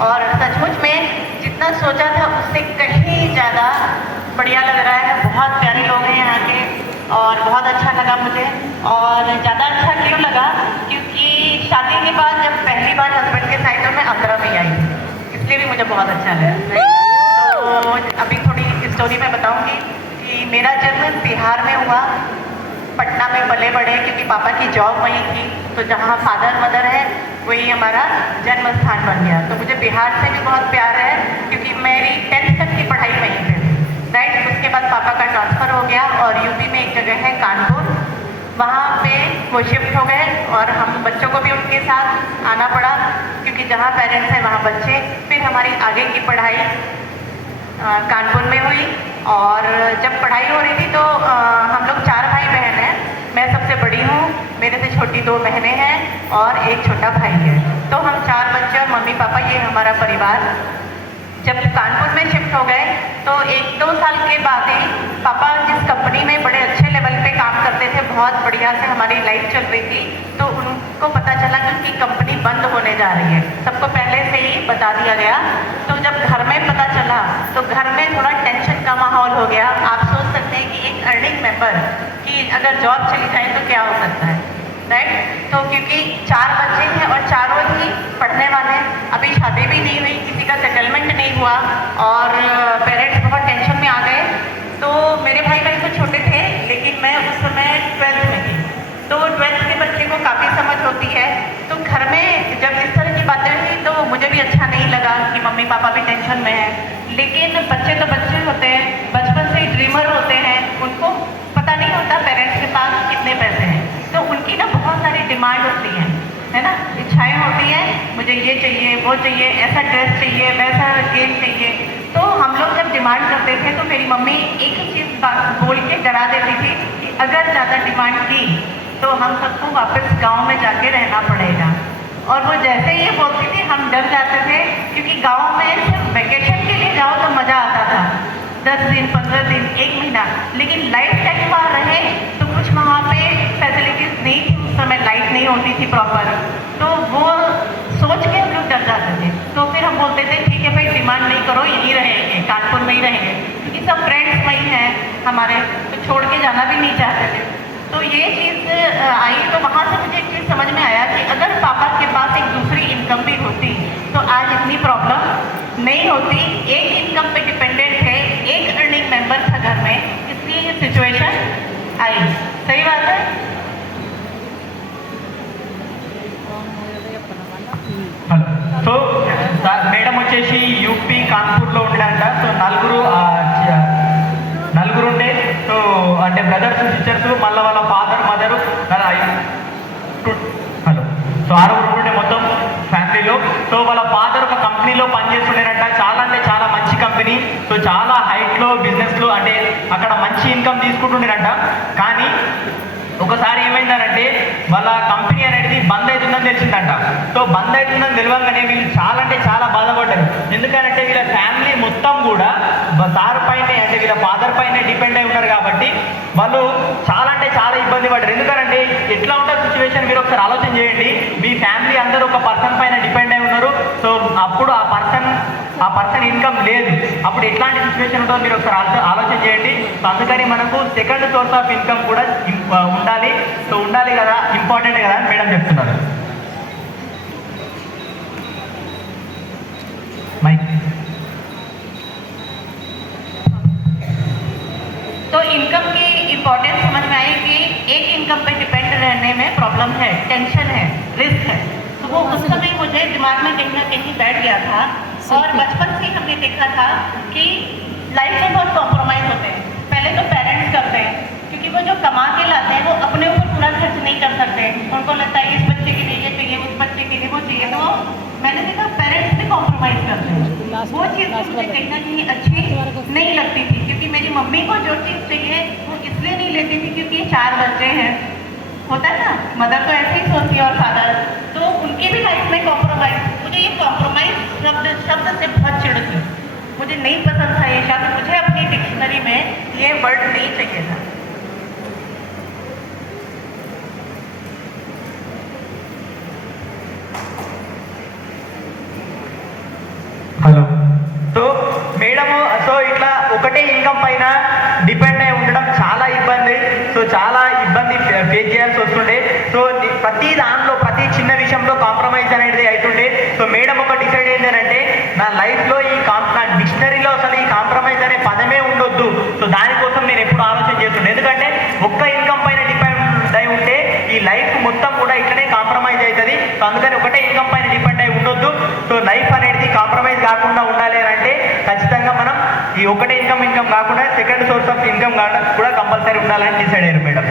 और सचमुच में जितना सोचा था उससे कहीं ज़्यादा बढ़िया लग रहा है। बहुत प्यारे लोग हैं यहाँ के और बहुत अच्छा लगा मुझे। और ज़्यादा अच्छा क्यों लगा, क्योंकि शादी के बाद जब पहली बार हस्बैंड के साइड में मैं आंध्रा में आई, इसलिए भी मुझे बहुत अच्छा लगा। तो अभी थोड़ी स्टोरी मैं बताऊँगी कि मेरा जन्म बिहार में हुआ, पटना में पले बढ़े, क्योंकि पापा की जॉब वहीं थी। तो जहाँ फादर मदर है वही हमारा जन्म स्थान बन गया। तो मुझे बिहार से भी बहुत प्यार है, क्योंकि मेरी 10th तक की पढ़ाई वहीं पे थी, राइट। उसके बाद पापा का ट्रांसफ़र हो गया और यूपी में एक जगह है कानपुर, वहाँ पे वो शिफ्ट हो गए और हम बच्चों को भी उनके साथ आना पड़ा, क्योंकि जहाँ पेरेंट्स हैं वहाँ बच्चे। फिर हमारी आगे की पढ़ाई कानपुर में हुई। और जब पढ़ाई हो रही थी तो हम लोग 4 भाई बहन हैं। मैं सबसे बड़ी हूँ, मेरे से छोटी 2 बहनें हैं और एक छोटा भाई है। तो हम 4 बच्चे और मम्मी पापा, ये हमारा परिवार। जब कानपुर में शिफ्ट हो गए तो 1-2 साल के बाद ही पापा जिस कंपनी में बड़े अच्छे लेवल पे काम करते थे, बहुत बढ़िया से हमारी लाइफ चल रही थी, तो उनको पता चला कि उनकी कंपनी बंद होने जा रही है। सबको पहले से ही बता दिया गया। तो जब घर में पता चला तो घर में थोड़ा टेंशन का माहौल हो गया। आप सोच सकते हैं कि एक अर्निंग मेंबर की अगर जॉब चली जाए तो क्या हो सकता है, राइट। तो क्योंकि 4 बच्चे हैं और चारों ही पढ़ने वाले, अभी शादी भी नहीं हुई, किसी का सेटलमेंट नहीं हुआ और पेरेंट्स बहुत टेंशन में आ गए। तो मेरे भाई बहन तो छोटे थे, लेकिन मैं उस समय 12th में थी। तो 12th के बच्चे को काफ़ी समझ होती है। तो घर में जब इस तरह की बातें हुई तो मुझे भी अच्छा नहीं लगा कि मम्मी पापा भी टेंशन में हैं। लेकिन बच्चे तो बच्चे होते हैं, बचपन से ही ड्रीमर होते हैं, उनको पता नहीं होता पेरेंट्स के पास कितने पैसे हैं। तो उनकी ना बहुत सारी डिमांड होती है ना, इच्छाएं होती हैं, मुझे ये चाहिए, वो चाहिए, ऐसा ड्रेस चाहिए, वैसा गेम चाहिए। तो हम लोग जब डिमांड करते थे तो मेरी मम्मी एक ही चीज़ बोल के डरा देती थी कि अगर ज़्यादा डिमांड की तो हम सबको वापस गांव में जाके रहना पड़ेगा। और वो जैसे ही ये बोलती थी हम डर जाते थे, क्योंकि गांव में सिर्फ वेकेशन के लिए जाओ तो मज़ा आता था, 10 दिन, 15 दिन, 1 महीना। लेकिन लाइफ टाइम वहाँ रहे तो कुछ वहाँ पे फैसिलिटीज़ नहीं थी, उस समय लाइट नहीं होती थी प्रॉपर। तो वो सोच के हम लोग डर जाते थे। तो फिर हम बोलते थे ठीक है भाई, डिमांड नहीं करो, यहीं रहेंगे, कानपुर में ही रहेंगे, क्योंकि सब फ्रेंड्स वहीं हैं हमारे, तो छोड़ के जाना भी नहीं चाहते थे। तो ये चीज़ आई, तो वहाँ से मुझे एक चीज़ समझ में आया कि अगर पापा के पास एक दूसरी इनकम भी होती तो आज इतनी प्रॉब्लम नहीं होती। एक इनकम पे डिपेंडेंट थे, एक अर्निंग मेंबर था घर में, इसलिए ये सिचुएशन आई। सही बात है। హలో సో మేడం వచ్చేసి యూపీ కాన్పూర్లో ఉండేదంట. సో నలుగురు ఉండే. సో అంటే బ్రదర్స్ సిస్టర్స్, మళ్ళీ వాళ్ళ ఫాదర్ మదరు, హలో సో 6 ఉండే మొత్తం ఫ్యామిలీలో. సో వాళ్ళ ఫాదర్ ఒక కంపెనీలో పనిచేస్తుండేనంట. చాలా అంటే చాలా మంచి కంపెనీ. సో చాలా హైట్లో బిజినెస్లో, అంటే అక్కడ మంచి ఇన్కమ్ తీసుకుంటుండేనంట. కానీ ఒకసారి ఏమైందనంటే వాళ్ళ కంపెనీ అనేది బంద్ అవుతుందని తెలిసిందంట. సో బంద్ అవుతుందని తెలియగానే వీళ్ళు చాలా అంటే చాలా బాధపడ్డారు. ఎందుకంటే వీళ్ళ ఫ్యామిలీ మొత్తం కూడా సార్ పైనే, అంటే వీళ్ళ ఫాదర్ పైనే డిపెండ్ అయి ఉన్నారు కాబట్టి వాళ్ళు చాలా అంటే చాలా ఇబ్బంది పడ్డారు. ఎందుకంటే ఎట్లా ఉంటుంది సిచ్యువేషన్ మీరు ఒకసారి ఆలోచన చేయండి. మీ ఫ్యామిలీ అందరూ ఒక పర్సన్ పైన డిపెండ్ అయి ఉన్నారు. సో అప్పుడు ఆ పర్సన్ ఇన్కమ్ లేదు, అప్పుడు ఎట్లాంటి సిచ్యువేషన్ ఉంటుందో మీరు ఒకసారి ఆలోచన చేయండి. సో అందుకని మనకు సెకండ్ సోర్స్ ఆఫ్ ఇన్కమ్ కూడా ఉండాలి. సో ఉండాలి కదా, ఇంపార్టెంట్ కదా అని మేడం చెప్తున్నారు. మైక్. तो इनकम की इम्पोर्टेंस समझ में आई कि एक इनकम पे डिपेंड रहने में प्रॉब्लम है, टेंशन है, रिस्क है। तो वो उस समय मुझे दिमाग में कहीं ना कहीं बैठ गया था। और बचपन से ही हमने देखा था कि लाइफ में बहुत कॉम्प्रोमाइज़ होते हैं। पहले तो पेरेंट्स करते हैं, क्योंकि वो जो कमा के लाते हैं वो अपने ऊपर पूरा खर्च नहीं कर सकते। उनको लगता है इस बच्चे के लिए ये चाहिए, उस बच्चे के लिए वो चाहिए। तो मैंने देखा पेरेंट्स भी कॉम्प्रोमाइज़ करते हैं। वो चीज़ मुझे कहीं ना कहीं अच्छी नहीं लगती थी, क्योंकि मेरी मम्मी को जो चीज़ चाहिए वो इसलिए नहीं लेती थी क्योंकि 4 बच्चे हैं। होता है ना, मदर तो ऐसे ही सोचती है और फादर, तो उनकी भी लाइफ में कॉम्प्रोमाइज़। मुझे ये कॉम्प्रोमाइज़ शब्द से बहुत चिढ़ थी, मुझे नहीं पसंद था ये शब्द। मुझे अपनी डिक्शनरी में ये वर्ड नहीं चाहिए था। హలో. సో మేడము సో ఇట్లా ఒకటే ఇన్కమ్ పైన డిపెండ్ అయి ఉండడం చాలా ఇబ్బంది. సో చాలా ఇబ్బంది ఫేస్ చేయాల్సి వస్తుండే. సో ప్రతి దాంట్లో ప్రతి చిన్న విషయంలో కాంప్రమైజ్ అనేది అవుతుండే. సో మేడం ఒక డిసైడ్ ఏంటంటే నా లైఫ్లో నా డిక్షనరీలో అసలు ఈ కాంప్రమైజ్ అనే పదమే ఉండొద్దు. సో దానికోసం నేను ఎప్పుడు ఆలోచన చేస్తుండే. ఎందుకంటే ఒక్క ఇన్కమ్ పైన డిపెండ్ అయి ఉంటే ఈ లైఫ్ మొత్తం కూడా ఇట్లనే కాంప్రమైజ్ అవుతుంది. సో అందుకని ఒకటే ఇన్కమ్ పైన డిపెండ్ అయి ఉండొద్దు. సో లైఫ్ అనేది కాంప్రమైజ్ కాకుండా ఉండాలి అని అంటే ఖచ్చితంగా మనం ఈ ఒకటే ఇన్కమ్ కాకుండా సెకండ్ సోర్స్ ఆఫ్ ఇన్కమ్ కూడా కంపల్సరీ ఉండాలని డిసైడ్ అయ్యారు మేడం.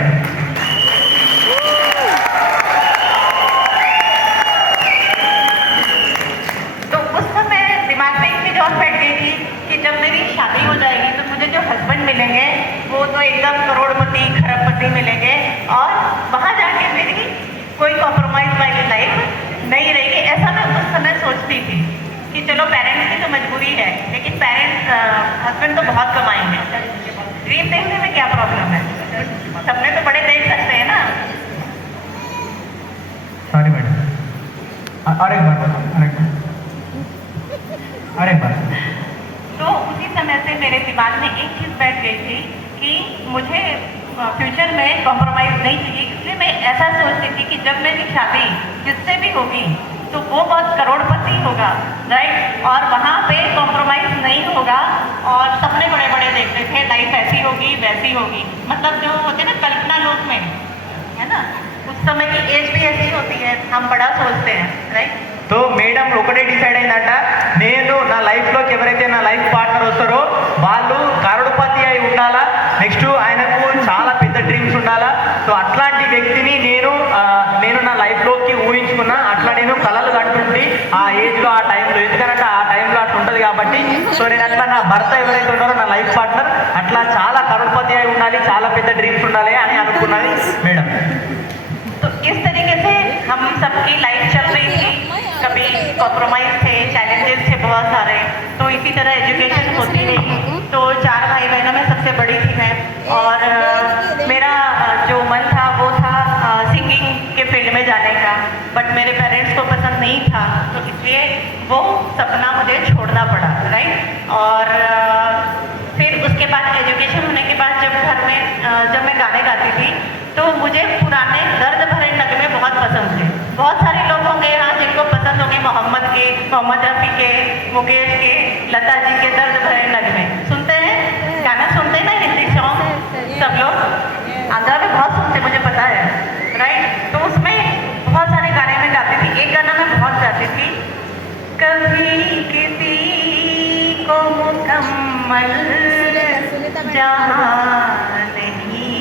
तो उस समय दिमाग में एक चीज और बैठ गई थी कि जब मेरी शादी हो जाएगी तो मुझे जो हस्बैंड मिलेंगे वो तो एकदम करोड़पति खरबपति मिलेंगे और वहाँ जाके मेरी कोई कॉम्प्रोमाइज वाली लाइफ नहीं रहेगी, ऐसा मैं उस समय सोचती थी कि चलो पेरेंट्स की तो मजबूरी है, लेकिन पेरेंट्स हस्बैंड तो बहुत कमाएंगे, ड्रीम देखने में क्या प्रॉब्लम है, सपने तो बड़े देख सकते हैं ना। सॉरी मैडम, और एक बार तो उसी समय से मेरे दिमाग में एक चीज़ बैठ गई थी कि मुझे फ्यूचर में कॉम्प्रोमाइज़ नहीं चाहिए, इसलिए मैं ऐसा सोचती थी कि जब मेरी शादी जिससे भी होगी तो वो बहुत करोड़पति होगा, राइट, और वहाँ पे कॉम्प्रोमाइज़ नहीं होगा और सपने बड़े बड़े देखते थे, लाइफ ऐसी होगी वैसी होगी, मतलब जो होते हैं ना कल्पना लोक में, है ना, उस समय की एज भी ऐसी होती है, हम बड़ा सोचते हैं, राइट। तो మేడం ఒకటే డిసైడ్ అయిందంట, నేను నా లైఫ్లోకి ఎవరైతే నా లైఫ్ పార్ట్నర్ వస్తారో వాళ్ళు కరోడ్పతి అయి ఉండాలా, నెక్స్ట్ ఆయనకు చాలా పెద్ద డ్రీమ్స్ ఉండాలా. సో అట్లాంటి వ్యక్తిని నేను నా లైఫ్లోకి ఊహించుకున్నా. అట్లా నేను కలలు కంటుండి ఆ ఏజ్లో ఆ టైంలో, ఎందుకంటే ఆ టైంలో అట్లా ఉంటుంది కాబట్టి. సో నేను అట్లా నా భర్త ఎవరైతే ఉన్నారో నా లైఫ్ పార్ట్నర్ అట్లా చాలా కరోడ్పతి అయి ఉండాలి, చాలా పెద్ద డ్రీమ్స్ ఉండాలి అని అనుకున్నది మేడం. तो इस तरीके से हम सबकी लाइफ चल रही थी, कभी कॉम्प्रोमाइज थे, चैलेंजेस थे बहुत सारे, तो इसी तरह एजुकेशन होती रही। तो 4 भाई बहनों में सबसे बड़ी थी मैं, और मेरा जो मन था वो था सिंगिंग के फील्ड में जाने का, बट मेरे पेरेंट्स को पसंद नहीं था, तो इसलिए वो सपना मुझे छोड़ना पड़ा, राइट। और फिर उसके बाद एजुकेशन होने के बाद जब घर में जब मैं गाने गाती थी तो मुझे पुराने दर्द भरे नगमे बहुत पसंद थे। बहुत सारे लोग होंगे यहाँ जिनको पसंद होंगे मोहम्मद रफ़ी के, मुकेश के, लता जी के दर्द भरे नगमे सुनते हैं, गाना सुनते हैं ना, हिंदी सॉन्ग सब लोग आंध्रा में बहुत सुनते, मुझे पता है, राइट। तो उसमें बहुत सारे गाने में गाती थी, एक गाना मैं बहुत गाती थी, कभी किसी को मुकम्मल जहाँ नहीं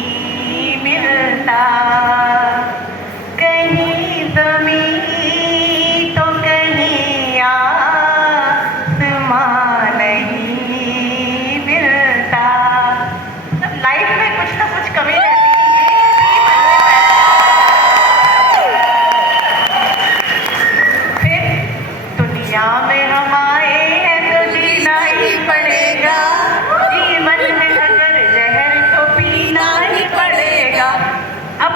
मिलता, कहीं ज़मीन तो कहीं आसमां नहीं मिलता। सब लाइफ में कुछ ना कुछ कमी रहती है। फिर दुनिया में हम आए हैं तो जीना ही पड़ेगा, जीवन में अगर जहर तो पीना ही पड़ेगा। अब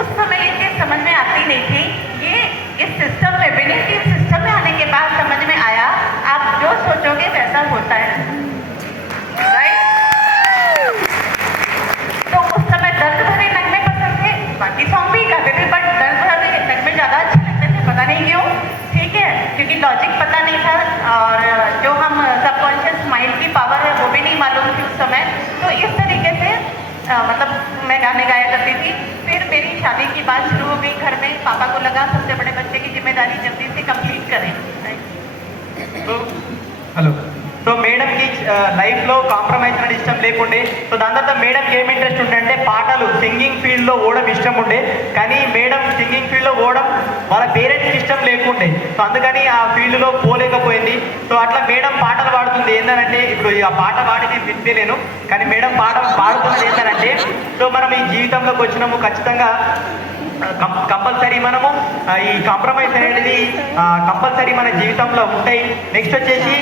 उस समय ये चीज़ समझ में आती नहीं थी, ये इस सिस्टम में विनिंग टीम सिस्टम में आने के बाद समझ में आया, आप जो सोचोगे वैसा होता है, राइट। तो उस समय दर्द भरे नगमे पसंद थे, बाकी सॉन्ग भी गाते थे, बट दर्द भरे नगमे ज़्यादा अच्छे लगते थे, पता नहीं क्यों, ठीक है, क्योंकि लॉजिक पता नहीं था और जो हम सबकॉन्शियस माइंड की पावर है वो भी नहीं मालूम थी उस समय। तो इस तरीके से मतलब मैं गाने गाया करती थी। फिर मेरी शादी की बात शुरू हो गई घर में, पापा को लगा सबसे बड़े बच्चे की जिम्मेदारी जल्दी से कंप्लीट करें, హలో. సో మేడంకి లైఫ్లో కాంప్రమైజ్ అనేది ఇష్టం లేకుండే. సో దాని తర్వాత మేడంకి ఏం ఇంట్రెస్ట్ ఉండే అంటే పాటలు, సింగింగ్ ఫీల్డ్లో పోవడం ఇష్టం ఉండే. కానీ మేడం సింగింగ్ ఫీల్డ్లో పోవడం వాళ్ళ పేరెంట్స్కి ఇష్టం లేకుండే. సో అందుకని ఆ ఫీల్డ్లో పోలేకపోయింది. సో అట్లా మేడం పాటలు పాడుతుంది ఏంటంటే, ఇప్పుడు ఆ పాట పాడి నేను వినిపించలేను, కానీ మేడం పాడుతున్నది ఏంటంటే, సో మనం ఈ జీవితంలోకి వచ్చినాము, ఖచ్చితంగా కంపల్సరీ మనము ఈ కాంప్రమైజ్ అనేది కంపల్సరీ మన జీవితంలో ఉంటాయి. నెక్స్ట్ వచ్చేసి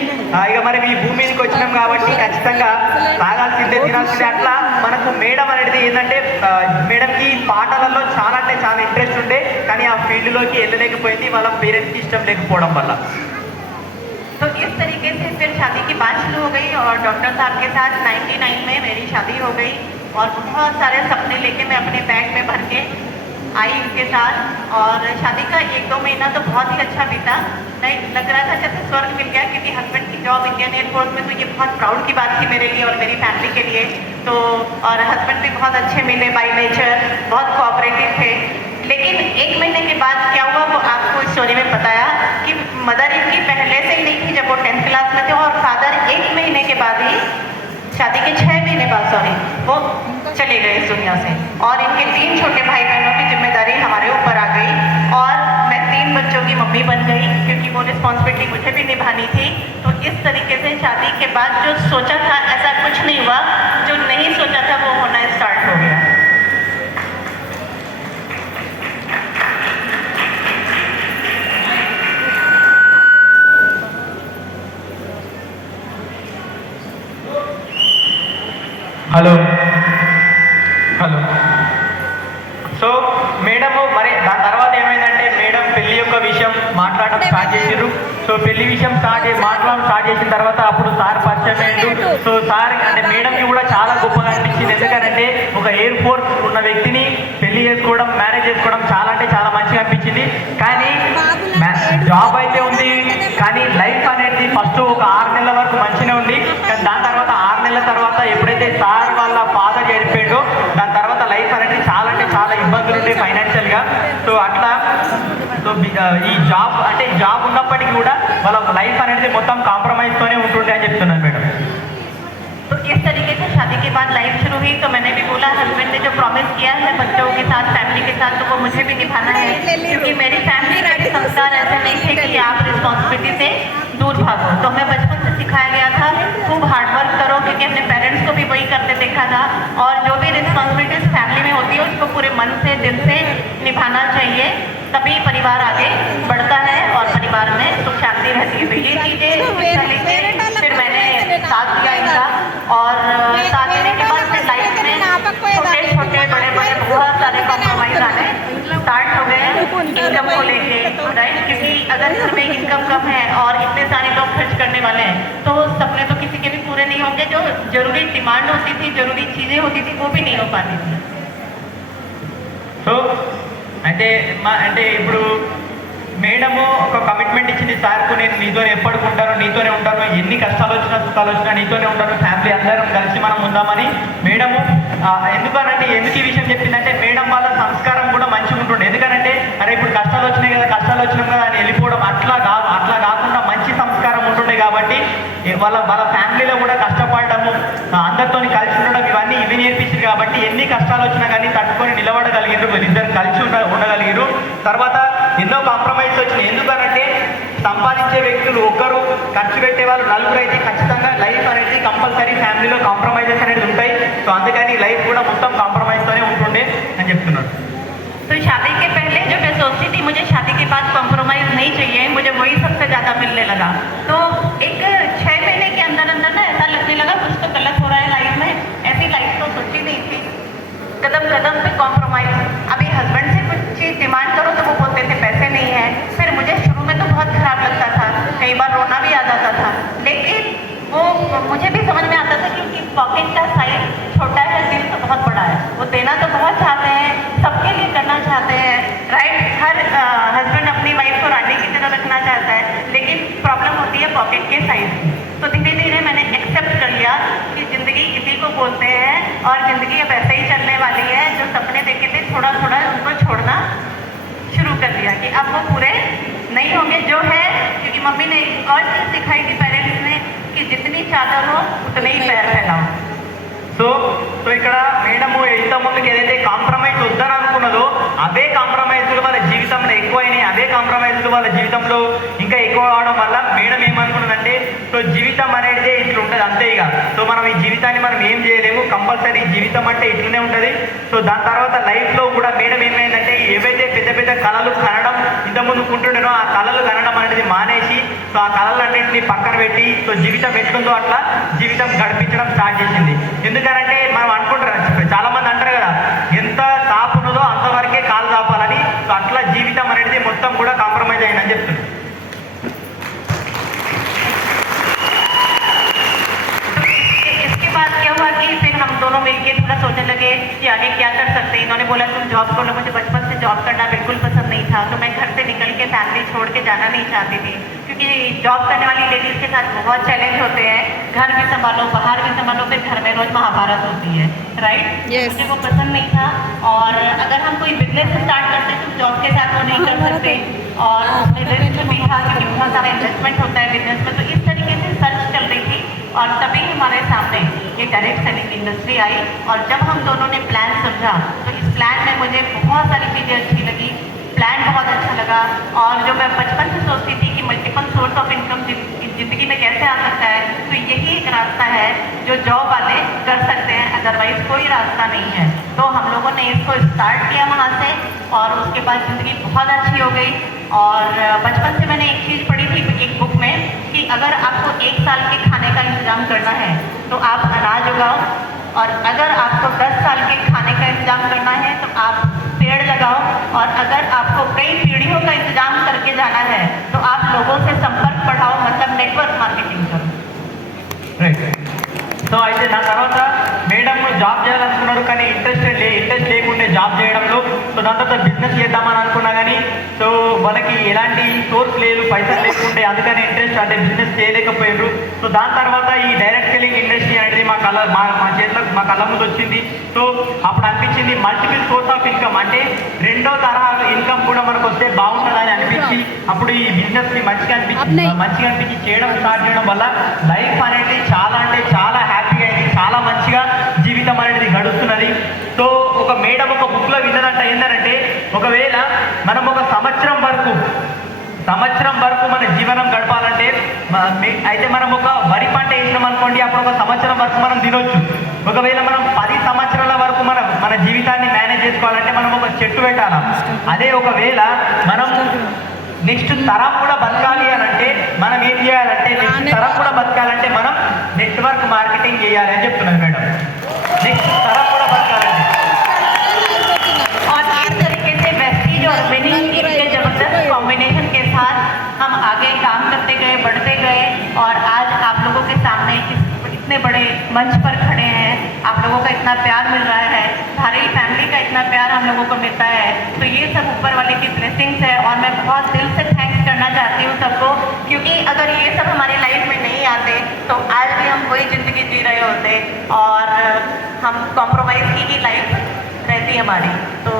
ఇక మనం ఈ భూమి మీదకి వచ్చినాం కాబట్టి ఖచ్చితంగా తాగాల్సిందే, తినాల్సిందే. అట్లా మనకు మేడం అనేది ఏంటంటే, మేడంకి పాటలలో చాలా అంటే చాలా ఇంట్రెస్ట్ ఉండే, కానీ ఆ ఫీల్డ్లోకి వెళ్ళలేకపోయింది వాళ్ళ పేరెంట్స్కి ఇష్టం లేకపోవడం వల్ల. तो इस तरीके दीपांशु हो गई और डॉक्टर साहब के साथ 99 में मेरी शादी हो गई और बहुत सारे सपने लेके मैं अपने बैग में भर के आई उनके साथ। और शादी का 1-2 महीना तो बहुत ही अच्छा बीता, नहीं लग रहा था जैसे स्वर्ग मिल गया, क्योंकि हस्बैंड की जॉब इंडियन एयरफोर्स में, तो ये बहुत प्राउड की बात थी मेरे लिए और मेरी फैमिली के लिए। तो और हस्बैंड भी बहुत अच्छे मिले बाय नेचर, बहुत कोऑपरेटिव थे। लेकिन 1 महीने के बाद क्या हुआ वो आपको इस स्टोरी में बताया कि मदर इनकी पहले से ही नहीं थी जब वो 10th क्लास में थे, और फादर 1 महीने के बाद ही, शादी के 6 महीने बाद सॉरी, वो चले गए इस दुनिया से। और इनके 3 छोटे भाई बहनों की जिम्मेदारी हमारे ऊपर आ गई और मैं 3 बच्चों की मम्मी बन गई, क्योंकि वो रिस्पॉन्सिबिलिटी मुझे भी निभानी थी। तो इस तरीके से शादी के बाद जो सोचा था ऐसा कुछ नहीं हुआ, जो नहीं सोचा था वो होना स्टार्ट हो गया। హలో హలో సో మేడం మరి దాని తర్వాత ఏమైందంటే మేడం పెళ్లి యొక్క విషయం మాట్లాడడం స్టార్ట్ చేసిర్రు. సో పెళ్లి విషయం మాట్లాడడం స్టార్ట్ చేసిన తర్వాత అప్పుడు సార్ పరిచయం అయ్యిండు. సో సార్ అంటే మేడంకి కూడా చాలా గొప్పగా అనిపించింది, ఎందుకంటే ఒక ఎయిర్ ఫోర్స్ ఉన్న వ్యక్తిని పెళ్లి చేసుకోవడం, మ్యారేజ్ చేసుకోవడం చాలా అంటే చాలా మంచిగా అనిపించింది. కానీ జాబ్ అయితే ఉంది, కానీ లైఫ్ అనేది ఫస్ట్ ఒక 6 నెలల వరకు మంచిగా ఉంది. కానీ దాని తర్వాత 6 నెలల తర్వాత ఎప్పుడైతే సార్ వాళ్ళ ఫాదర్ చనిపోయిండో దాని తర్వాత లైఫ్ అనేది చాలా అంటే చాలా ఇబ్బందులు ఉంటాయి ఫైనాన్షియల్గా. సో అట్లా సో ఈ జాబ్ ఉన్నప్పటికీ కూడా వాళ్ళ లైఫ్ అనేది మొత్తం కాంప్రమైజ్తోనే ఉంటుండే అని చెప్తున్నాను మేడం. तो इस तरीके से शादी के बाद लाइफ शुरू हुई। तो मैंने भी बोला हस्बैंड ने जो प्रॉमिस किया है बच्चों के साथ, फैमिली के साथ, तो वो मुझे भी निभाना है, क्योंकि मेरी फैमिली मेरे संस्कार ऐसे नहीं थे कि आप रिस्पॉन्सिबिलिटी से दूर भागो। तो हमें बचपन से सिखाया गया था खूब हार्डवर्क करो, क्योंकि अपने पेरेंट्स को भी वही करते देखा था। और जो भी रिस्पॉन्सिबिलिटीज फैमिली में होती है उसको पूरे मन से, दिल से निभाना चाहिए, तभी परिवार आगे बढ़ता है और परिवार में सुख शांति रहती है। तो ये चीज़ें शिक्षा लेके फिर मैंने साथ दिया इनका, और साथ देने के बाद फिर लाइफ में छोटे छोटे बड़े बड़े बहुत सारे कॉम्प्रोमाइज आने स्टार्ट हो गए इनकम को लेके, राइट। क्योंकि अगर घर में इनकम कम है और इतने सारे लोग खर्च करने वाले हैं तो सपने तो किसी के भी पूरे नहीं होंगे। जो जरूरी डिमांड होती थी, जरूरी चीज़ें होती थी, वो भी नहीं हो पाती थी। సో అంటే ఇప్పుడు మేడము ఒక కమిట్మెంట్ ఇచ్చింది సార్కు, నేను నీతోనే ఎప్పటికుంటాను, నీతోనే ఉంటాను, ఎన్ని కష్టాలు వచ్చినా సుఖాలు వచ్చినా నీతోనే ఉంటాను, ఫ్యామిలీ అందరం కలిసి మనం ఉందామని మేడము. ఎందుకనంటే ఎందుకు ఈ విషయం చెప్పిందంటే మేడం వాళ్ళ సంస్కారం కూడా మంచిగా ఉంటుండే. ఎందుకంటే అరే ఇప్పుడు కష్టాలు వచ్చినాయి కదా అని వెళ్ళిపోవడం అట్లా కాకుండా మంచి సంస్కారం ఉంటుండే. కాబట్టి వాళ్ళ ఫ్యామిలీలో కూడా కష్టపడము, అందరితో కలిసి ఉండడం, ఇవి నేర్పించింది. కాబట్టి ఎన్ని కష్టాలు వచ్చినా కానీ తట్టుకొని నిలబడగలిగారు, వీళ్ళిద్దరు కలిసి ఉండగలిగారు. తర్వాత ఎన్నో కాంప్రమైజ్ వచ్చినాయి. ఎందుకనంటే సంపాదించే వ్యక్తులు ఒకరు, ఖర్చు పెట్టే వాళ్ళు నలుగురు అయితే ఖచ్చితంగా లైఫ్ అనేది కంపల్సరీ ఫ్యామిలీలో కాంప్రమైజెస్ అనేది ఉంటాయి. సో అందుకని లైఫ్ కూడా మొత్తం కాంప్రమైజ్తోనే ఉంటుండే అని చెప్తున్నారు. तो शादी के पहले जो मैं सोचती थी मुझे शादी के बाद कॉम्प्रोमाइज़ नहीं चाहिए, मुझे वही सबसे ज़्यादा मिलने लगा। तो एक 6 महीने के अंदर ना ऐसा लगने लगा कुछ तो गलत हो रहा है लाइफ में। ऐसी लाइफ तो सोची नहीं थी। कदम कदम पे कॉम्प्रोमाइज़। अभी हस्बैंड से कुछ चीज़ डिमांड करो तो वो बोलते थे पैसे नहीं है। फिर मुझे शुरू में तो बहुत खराब लगता था, कई बार रोना भी आ जाता था, लेकिन वो मुझे भी समझ में आता था कि उनकी पॉकेट का साइज छोटा है, दिल तो बहुत बड़ा है। वो देना तो बहुत चाहते हैं, सबके लिए करना चाहते हैं, राइट। हर हस्बैंड अपनी वाइफ को रानी की तरह रखना चाहता है, लेकिन प्रॉब्लम होती है पॉकेट के साइज की। तो धीरे धीरे मैंने एक्सेप्ट कर लिया कि ज़िंदगी इसी को बोलते हैं और ज़िंदगी अब ऐसे ही चलने वाली है। जो सपने देखे थे थोड़ा थोड़ा उनको छोड़ना शुरू कर दिया कि अब वो पूरे नहीं होंगे जो है। क्योंकि मम्मी ने एक और चीज़ सिखाई थी पेरेंट्स ने कि जितनी चादर हो उतने ही पैर फैलाओ। సో ఇక్కడ మేడము ఇంతకుముందుకు ఏదైతే కాంప్రమైజ్ వద్దని అనుకున్నదో అదే కాంప్రమైజ్లు వాళ్ళ జీవితంలో ఎక్కువైనాయి. అదే కాంప్రమైజ్లు వాళ్ళ జీవితంలో ఇంకా ఎక్కువ అవడం వల్ల మేడం ఏమనుకున్నదంటే సో జీవితం అనేది ఇట్లా ఉంటుంది అంతే ఇక. సో మనం ఈ జీవితాన్ని మనం ఏం చేయలేము, కంపల్సరీ జీవితం అంటే ఇట్లనే ఉంటుంది. సో దాని తర్వాత లైఫ్లో కూడా మేడం ఏమైందంటే ఏవైతే పెద్ద పెద్ద కళలు కనడం ఇంతకుముందు కుంటుండేనో ఆ కళలు కనడం అనేది మానేసి సో ఆ కళలన్నింటినీ పక్కన పెట్టి సో జీవితం ఎట్లుందో అట్లా జీవితం గడిపించడం స్టార్ట్ చేసింది. ఎందుకంటే మనం అనుకుంటారు, చాలా మంది అంటారు కదా ఎంత తాపు ఉన్నదో అంతవరకే కాలు తాపాలని. సో అట్లా జీవితం అనేది మొత్తం కూడా కాంప్రమైజ్ అయిందని చెప్తుంది. जाना नहीं चाहती थी, क्योंकि जॉब करने वाली लेडीज़ के साथ बहुत चैलेंज होते हैं, घर भी संभालो, बाहर भी संभालो, फिर घर में रोज़ महाभारत होती है, राइट। Yes. मुझे वो पसंद नहीं था। और अगर हम कोई बिजनेस स्टार्ट करते हैं तो जॉब के साथ वो नहीं कर सकते, और उसमें रिस्क भी था क्योंकि बहुत सारा इन्वेस्टमेंट होता है बिजनेस में। तो इस तरीके से सर्च चल रही थी, और तभी हमारे सामने ये डायरेक्ट सेलिंग इंडस्ट्री आई। और जब हम दोनों ने प्लान समझा तो इस प्लान में मुझे बहुत सारी चीज़ें अच्छी लगी, प्लान बहुत अच्छा लगा। और जो मैं बचपन से सोचती थी कि मल्टीपल सोर्स ऑफ इनकम ज़िंदगी में कैसे आ सकता है, तो यही एक रास्ता है जो जॉब वाले कर सकते हैं, अदरवाइज कोई रास्ता नहीं है। तो हम लोगों ने इसको स्टार्ट किया वहाँ से, और उसके बाद ज़िंदगी बहुत अच्छी हो गई। और बचपन से मैंने एक चीज़ पढ़ी थी एक बुक में कि अगर आपको 1 साल के खाने का इंतज़ाम करना है तो आप अनाज उगाओ, और अगर आपको 10 साल के खाने का इंतज़ाम करना है तो आप पेड़ लगाओ, और अगर आपको कई पीढ़ियों का इंतजाम करके जाना है तो आप लोगों से संपर्क बढ़ाओ, मतलब नेटवर्क मार्केटिंग करो। రైట్. సో అయితే నా తర్వాత మేడం జాబ్ చేయాలనుకున్నారు, కానీ ఇంట్రెస్ట్ లేకుండే జాబ్ చేయడంలో. సో దాని తర్వాత బిజినెస్ చేద్దామని అనుకున్నా కానీ సో వాళ్ళకి ఎలాంటి సోర్స్ లేదు, పైసలు లేకుండే, అందుకని ఇంట్రెస్ట్ అంటే బిజినెస్ చేయలేకపోయారు. సో దాని తర్వాత ఈ డైరెక్ట్ సెల్లింగ్ ఇండస్ట్రీ అనేది మా చేతులకు మా కళ్ళ ముందు వచ్చింది. సో అప్పుడు అనిపించింది మల్టిపుల్ సోర్స్ ఆఫ్ ఇన్కమ్, అంటే రెండో తరహా ఇన్కమ్ కూడా మనకు వస్తే బాగుంటుందని అనిపించి అప్పుడు ఈ బిజినెస్ని మంచిగా అనిపించి చేయడం స్టార్ట్ చేయడం వల్ల లైఫ్ అనేది చాలా అంటే చాలా హ్యాపీగా అయింది, చాలా మంచిగా జీవితం అనేది గడుస్తున్నది. సో ఒక మేడం ఒక బుక్లో విన్నదంట, ఏంటంటే ఒకవేళ మనం ఒక సంవత్సరం వరకు మన జీవనం గడపాలంటే అయితే మనం ఒక వరి పంట వేసినాం అనుకోండి, అప్పుడు ఒక సంవత్సరం వరకు మనం తినొచ్చు. ఒకవేళ మనం 10 సంవత్సరాల వరకు మన జీవితాన్ని మేనేజ్ చేసుకోవాలంటే మనం ఒక చెట్టు పెట్టాలి. అదే ఒకవేళ మనం నెక్స్ట్ తరం కూడా బతకాలి అని అంటే మనం ఏం చేయాలంటే, నెక్స్ట్ తరం కూడా బతకాలంటే మనం నెట్వర్క్ మార్కెటింగ్ చేయాలి అని చెప్తున్నది మేడం. నెక్స్ట్ తరం కూడా బతకాలంటే और इस तरीके से वेस्टीज और विनिंग के जबरदस्त कॉम्बिनेशन के साथ हम आगे काम करते गए, बढ़ते गए, और आज आप लोगों के सामने इतने बड़े मंच पर खड़े हैं। आप लोगों का इतना प्यार मिल रहा है, सारी फैमिली का इतना प्यार हम लोगों को मिलता है, तो ये सब ऊपर वाले की ब्लेसिंग्स है। और मैं बहुत दिल से थैंक्स करना चाहती हूँ सबको, क्योंकि अगर ये सब हमारी लाइफ में नहीं आते तो आज भी हम वही ज़िंदगी जी रहे होते, और हम कॉम्प्रोमाइज़ की ही लाइफ रहती है हमारी। तो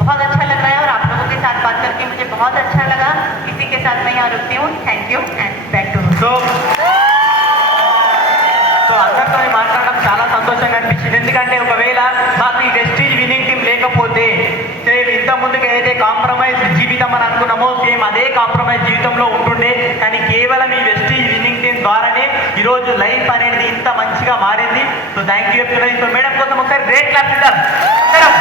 बहुत अच्छा लग रहा है, और आप लोगों के साथ बात करके मुझे बहुत अच्छा लगा। इसी के साथ मैं यहाँ रुकती हूँ। Thank you and back to so అందరితో మాట్లాడడం చాలా సంతోషంగా అనిపించింది. ఎందుకంటే ఒకవేళ మాకు ఈ వెస్టీజ్ విన్నింగ్ టీం లేకపోతే సేమ్ ఇంత ముందుకు ఏదైతే కాంప్రమైజ్ జీవితం అని అనుకున్నామో సేమ్ అదే కాంప్రమైజ్ జీవితంలో ఉంటుండే. కానీ కేవలం ఈ వెస్టీజ్ విన్నింగ్ టీం ద్వారానే ఈరోజు లైఫ్ అనేది ఇంత మంచిగా మారింది. సో థ్యాంక్ యూ చెప్తున్నాను. సో మేడం కోసం ఒకసారి గ్రేట్ క్లాస్ ఇద్దాం మేడం.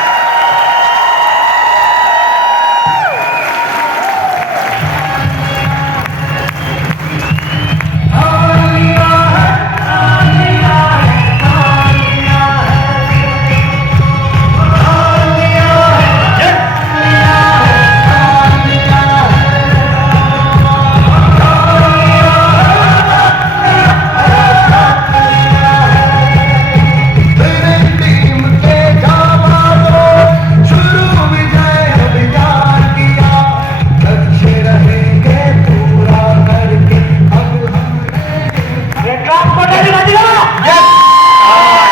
Clap for